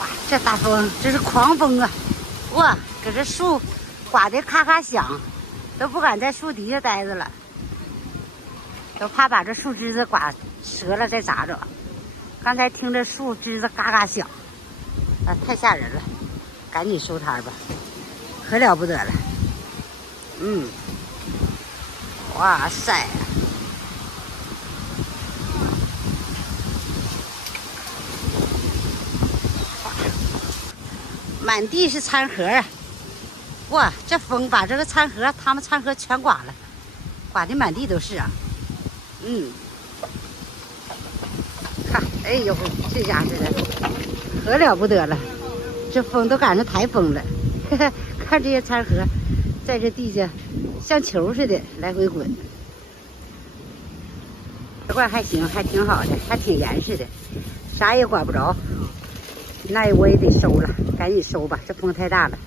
哇，这大风这是狂风啊！哇，搁这树刮得咔咔响，都不敢在树底下待着了，都怕把这树枝子刮折了再咋着。刚才听着树枝子嘎嘎响，啊，太吓人了，赶紧收摊吧，可了不得了。哇塞！满地是餐盒啊！哇，这风把这个餐盒，他们餐盒全刮了，刮的满地都是啊。看，哎呦，这家伙的可了不得了，这风都赶上台风了。看这些餐盒在这地下像球似的来回滚。这块还行，还挺好的，还挺严实的，啥也刮不着。那我也得收了，赶紧收吧，这风太大了。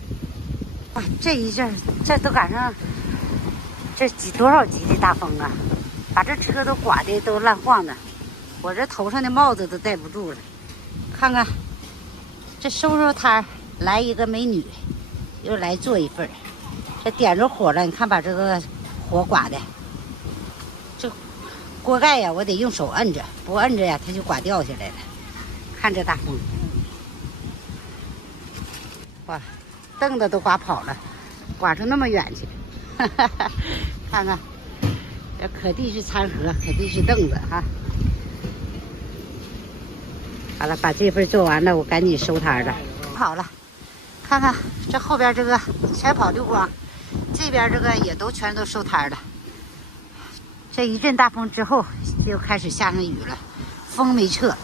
哇，这一阵这都赶上这多少级的大风啊，把这车都刮的都乱晃的，我这头上的帽子都戴不住了。看看这收摊来一个美女，又来做一份，这点着火了，你看把这个火刮的，这锅盖呀，我得用手摁着，不摁着呀，它就刮掉下来了。看这大风，哇，凳子都刮跑了，刮出那么远去。看看，这可地是餐盒，可地是凳子哈。好了，把这份做完了，我赶紧收摊了。好了，看看这后边这个全跑溜光，这边这个也都全都收摊了。这一阵大风之后，就开始下上雨了，风没撤，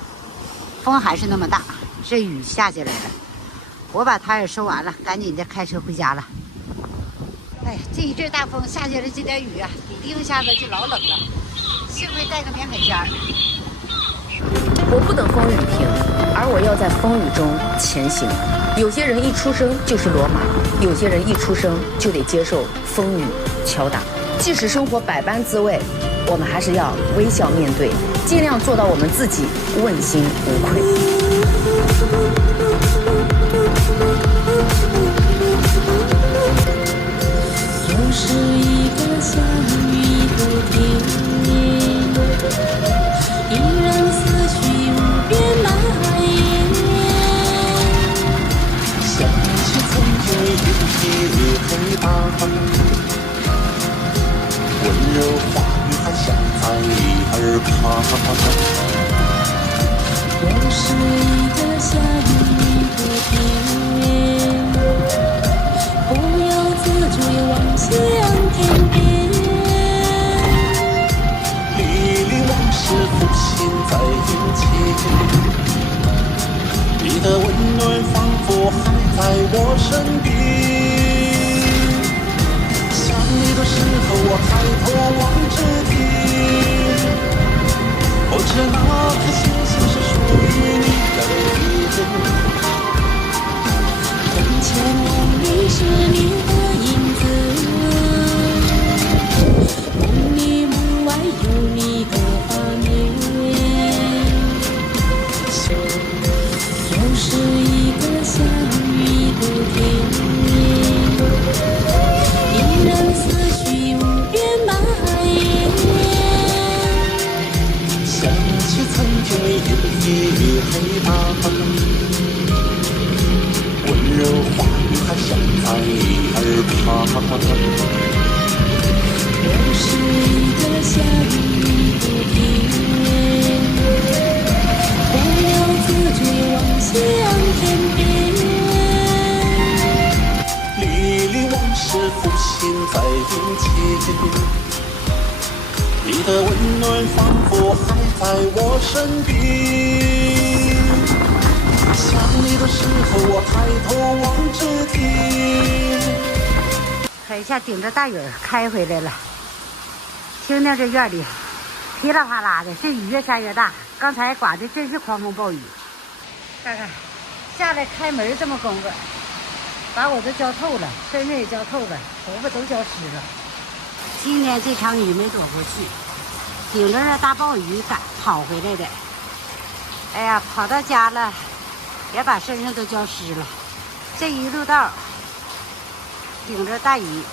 风还是那么大，这雨下下来了。我把摊也收完了，赶紧的开车回家了。哎，这一阵大风下下来这点雨啊，底定一下子就老冷了，幸亏带个棉袄衫。我不等风雨停，而我要在风雨中前行。有些人一出生就是罗马，有些人一出生就得接受风雨敲打。即使生活百般滋味，我们还是要微笑面对，尽量做到我们自己问心无愧。又是一个下雨的天，依然思绪无边蔓延，想起曾经一黑大风，温柔话语还响在耳旁。又是一个下雨的天，不由自主地望向天边，历历往事浮现在眼前，你的温暖仿佛还在我身边。想你的时候，我抬头望着天，不知那颗星星是属于你的人。魂牵梦里是你的影子，梦里梦外有你的画面。又是一个下雨的天，依然思绪无边蔓延。想起曾经一黑大风，温柔话语还响在耳旁。又是一个下雨的天，不由自主地望向天边，历历往事浮现在眼前，你的温暖仿佛还在我身边。想你的时候，我抬头望着天。这一下顶着大雨开回来了，听听这院里噼里啪啦的，这雨越下越大。刚才刮的真是狂风暴雨，看看下来开门这么功夫，把我都浇透了，身上也浇透了，头发都浇湿了。今天这场雨没躲过去，顶着这大暴雨跑回来的。哎呀，跑到家了，也把身上都浇湿了。这一路道顶着大雨，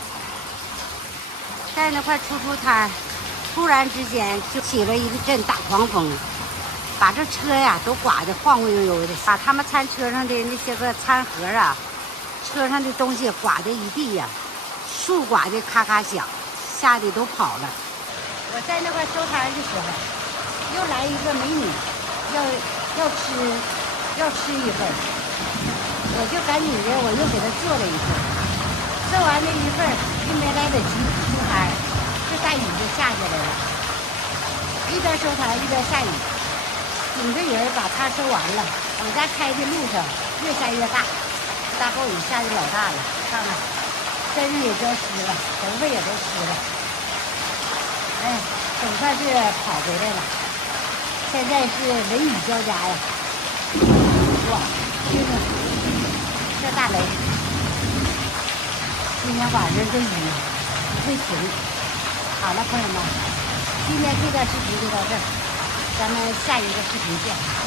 在那块出摊，突然之间就起了一阵大狂风，把这车呀都刮得晃晃悠悠的，把他们餐车上的那些个餐盒啊，车上的东西刮得一地呀，树刮的咔咔响，吓得都跑了。我在那块收摊的时候，又来一个美女，要吃一份，我就赶紧的，我又给她做了一份。做完那一份，又没来得及出摊，这大雨就下下来了。一边收摊一边下雨，顶着人把摊收完了，往家开的路上越下越大，大暴雨下的老大了，看看身上也浇湿了，头发也都湿了。哎，总算是跑回来了。现在是雷雨交加呀！哇，这大雷！今天晚上这雨不会停。好了，朋友们，今天这段视频就到这儿，咱们下一个视频见。